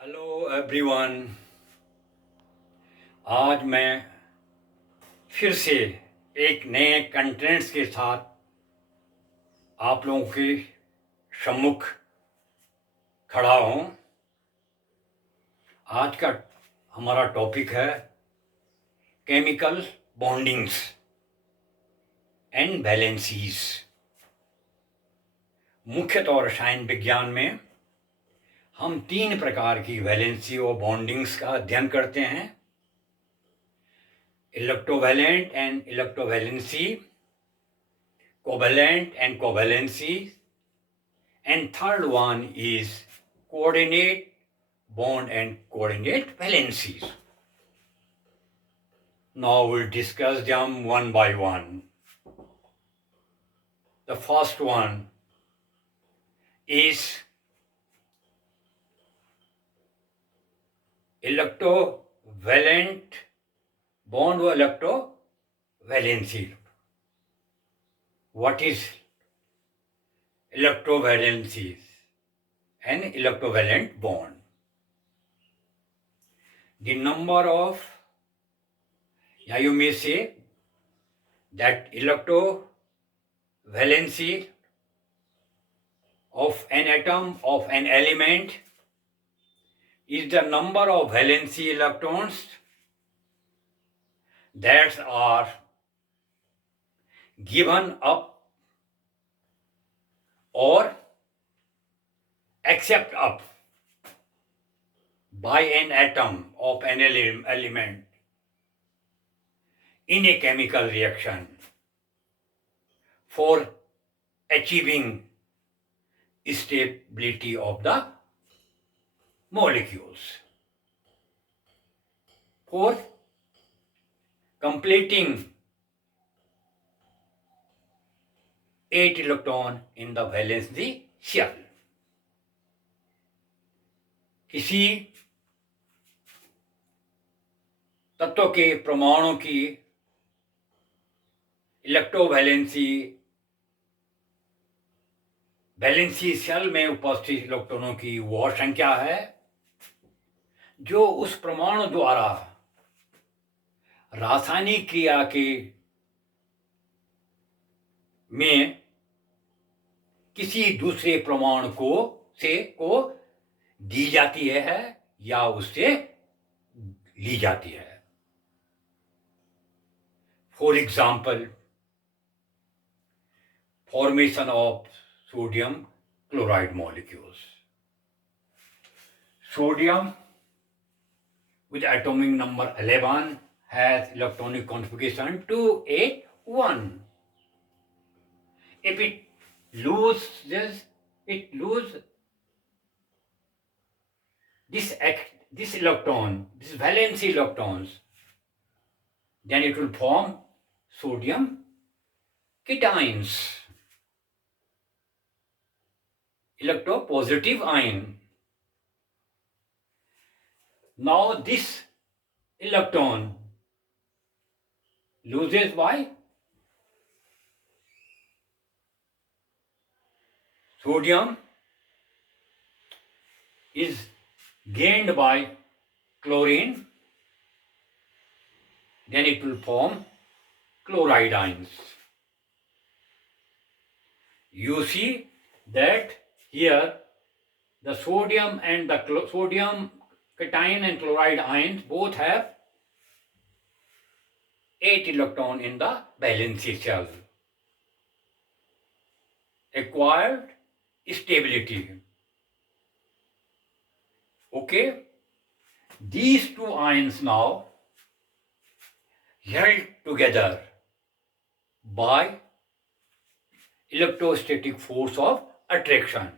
Hello everyone. आज मैं फिर से एक नए कंटेंट्स के साथ आप लोगों के सम्मुख खड़ा हूँ। आज का हमारा टॉपिक है केमिकल बॉन्डिंग्स एंड वैलेंसीज। मुख्यतः रसायन विज्ञान में हम 3 प्रकार की वैलेंसी और बॉन्डिंग्स का अध्ययन करते हैं: electrovalent and electrovalency, covalent and covalency, and third one is coordinate bond and coordinate valencies. Now we'll discuss them one by one. The first one is electrovalent bond or electrovalency. What is electrovalencies and electrovalent bond? The number of, you may say that electrovalency of an atom of an element is the number of valency electrons that are given up or accept up by an atom of an element in a chemical reaction for achieving stability of the molecules. For completing 8 electron in the valency shell. किसी तत्व के परमाणु की electrovalency valency cell में उपस्थित इलेक्ट्रॉनों की वह संख्या है जो उस परमाणु द्वारा रासायनिक क्रिया के में किसी दूसरे परमाणु को दी जाती है या उससे ली जाती है। For example, formation of sodium chloride molecules. Sodium with atomic number 11 has electronic configuration 281. If it loses this electron, this valency electrons, then it will form sodium cations, electropositive ion. Now this electron loses by sodium is gained by chlorine, then it will form chloride ions. You see that here the sodium and the sodium cation and chloride ions both have 8 electron in the valency shell. Acquired stability. Okay, these two ions now held together by electrostatic force of attraction.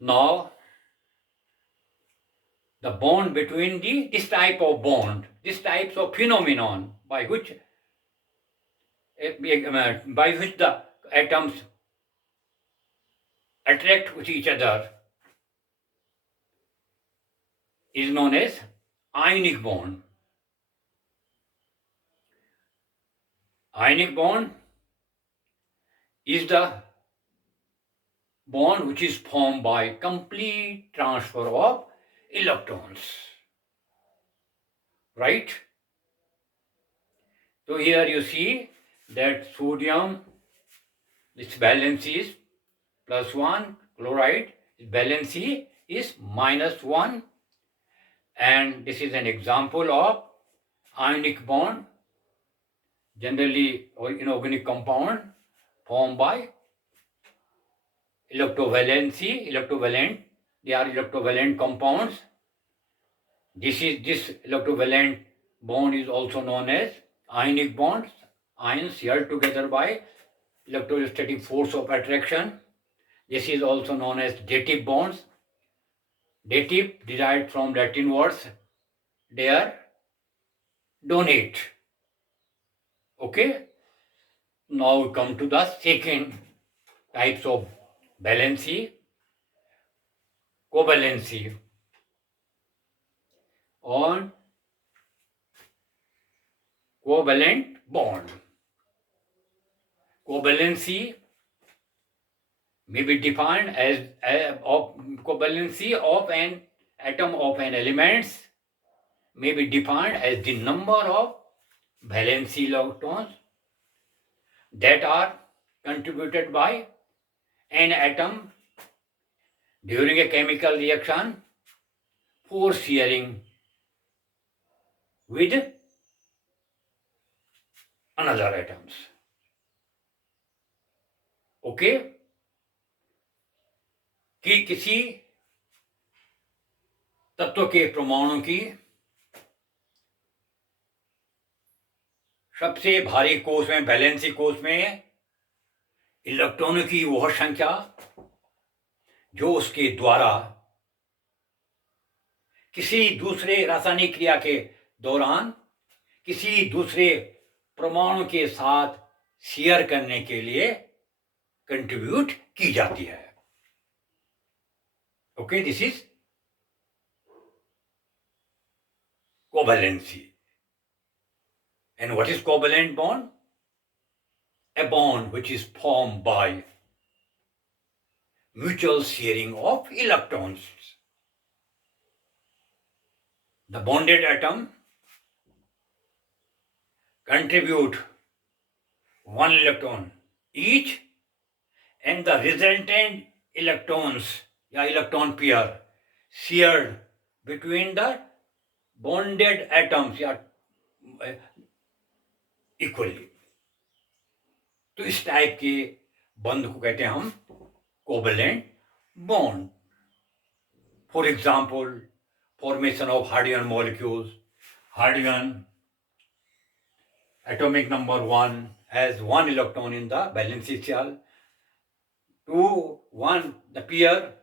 Now the bond between this type of bond, this types of phenomenon by which the atoms attract with each other is known as ionic bond. Ionic bond is the bond which is formed by complete transfer of electrons, right? So here you see that sodium, its valence is +1, chloride, its valence is -1, and this is an example of ionic bond, generally or inorganic compound formed by electrovalent. They are electrovalent compounds. This electrovalent bond is also known as ionic bonds. Ions held together by electrostatic force of attraction. This is also known as dative bonds. Dative derived from Latin words dare, donate. Okay. Now we come to the second types of valency, covalency, or covalent bond. Covalency may be defined as of covalency of an atom of an elements may be defined as the number of valency electrons that are contributed by an atom during a chemical reaction for sharing with another atoms. Okay, कि किसी तत्व के परमाणु की सबसे भारी कोष में, वैलेंसी कोष में इलेक्ट्रॉनों की वह संख्या जो उसके द्वारा किसी दूसरे रासायनिक क्रिया के दौरान किसी दूसरे परमाणु के साथ शेयर करने के लिए कंट्रीब्यूट की जाती है. Okay, this is covalency. And what is covalent bond? A bond which is formed by mutual sharing of electrons. The bonded atom contribute one electron each, and the resultant electrons या electron pair shared between the bonded atoms या equally. तो इस type के बंध को कहते हैं हम covalent bond. For example, formation of hydrogen molecules. Hydrogen atomic number 1 has 1 electron in the valency shell. 1 the pair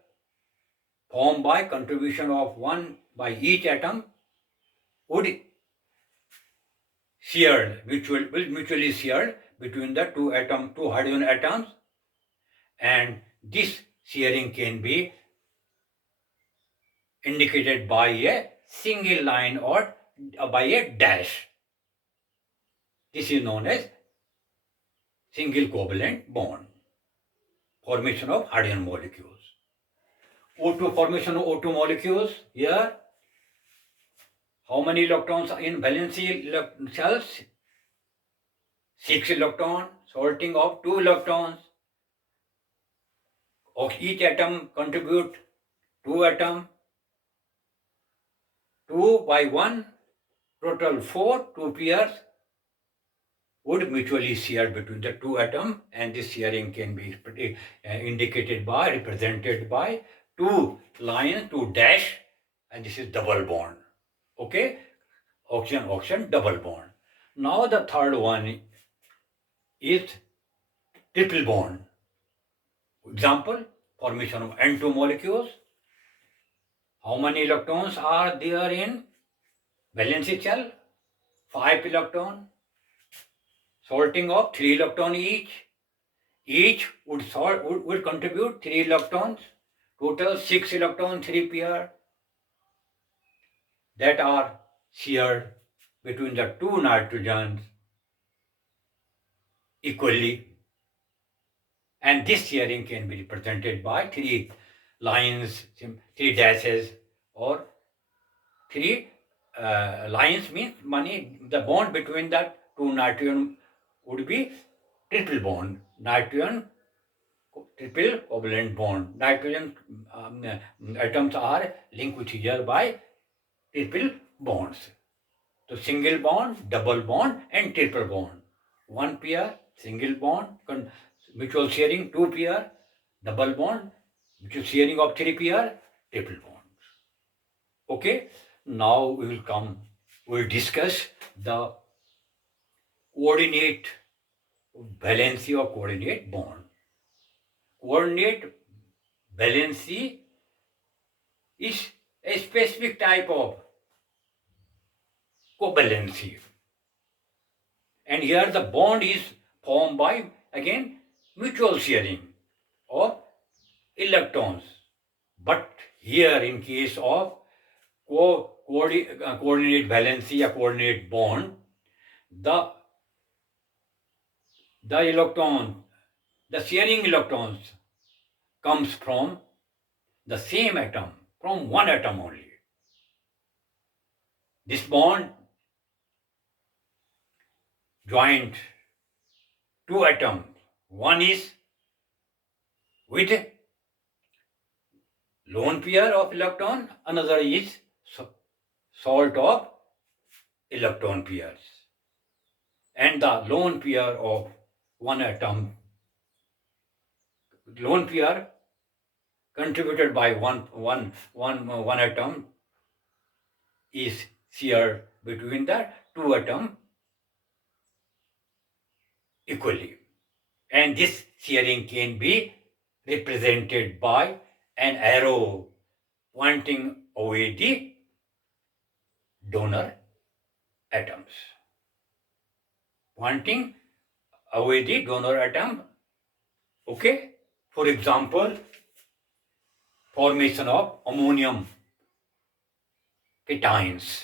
formed by contribution of 1 by each atom would mutually shared between the two hydrogen atoms, and this sharing can be indicated by a single line or by a dash. This is known as single covalent bond. Formation of hydrogen molecules. O2 formation of O2 molecules. Here, how many electrons in valency shells? 6 electrons. Sorting of 2 electrons. Of each atom contribute 2 atoms. 2 by 1, total 4, 2 pairs would mutually share between the 2 atoms, and this sharing can be represented by 2 lines, 2 dash, and this is double bond. Okay, oxygen double bond. Now the third one is triple bond. Example, formation of N2 molecules. How many electrons are there in valency shell? 5 electrons. Sorting of 3 electrons each. Each would contribute 3 electrons. Total 6 electrons, 3 pair that are shared between the 2 nitrogens equally. And this sharing can be represented by three lines, three dashes, or three lines means the bond between the two nitrogen would be triple bond. Nitrogen triple covalent bond. Nitrogen atoms are linked with each other by triple bonds. So single bond, double bond, and triple bond. One pair, single bond, mutual sharing, two pair, double bond, mutual sharing of three pair, triple bonds. Okay, now we'll discuss the coordinate valency or coordinate bond. Coordinate valency is a specific type of covalency. And here the bond is formed by, again, mutual sharing of electrons. But here in case of coordinate valency or coordinate bond, the sharing electrons comes from the same atom, from one atom only. This bond joined two atoms. One is with lone pair of electron, another is salt of electron pairs. And the lone pair of one atom, lone pair contributed by one atom is shared between the two atoms equally. And this sharing can be represented by an arrow pointing away the donor atoms. Pointing away the donor atom. Okay? For example, formation of ammonium cations.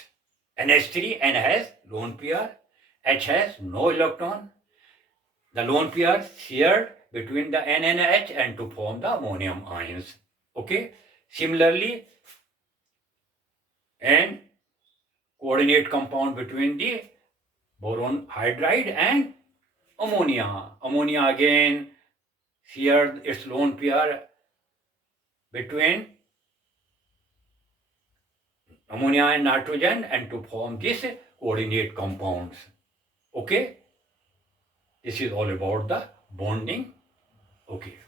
NH3, N has lone pair, H has no electron. The lone pair shared between the N and H and to form the ammonium ions. Okay? Similarly, N coordinate compound between the boron hydride and ammonia. Ammonia again shared its lone pair between ammonia and nitrogen and to form these coordinate compounds. Okay? This is all about the bonding. Okay.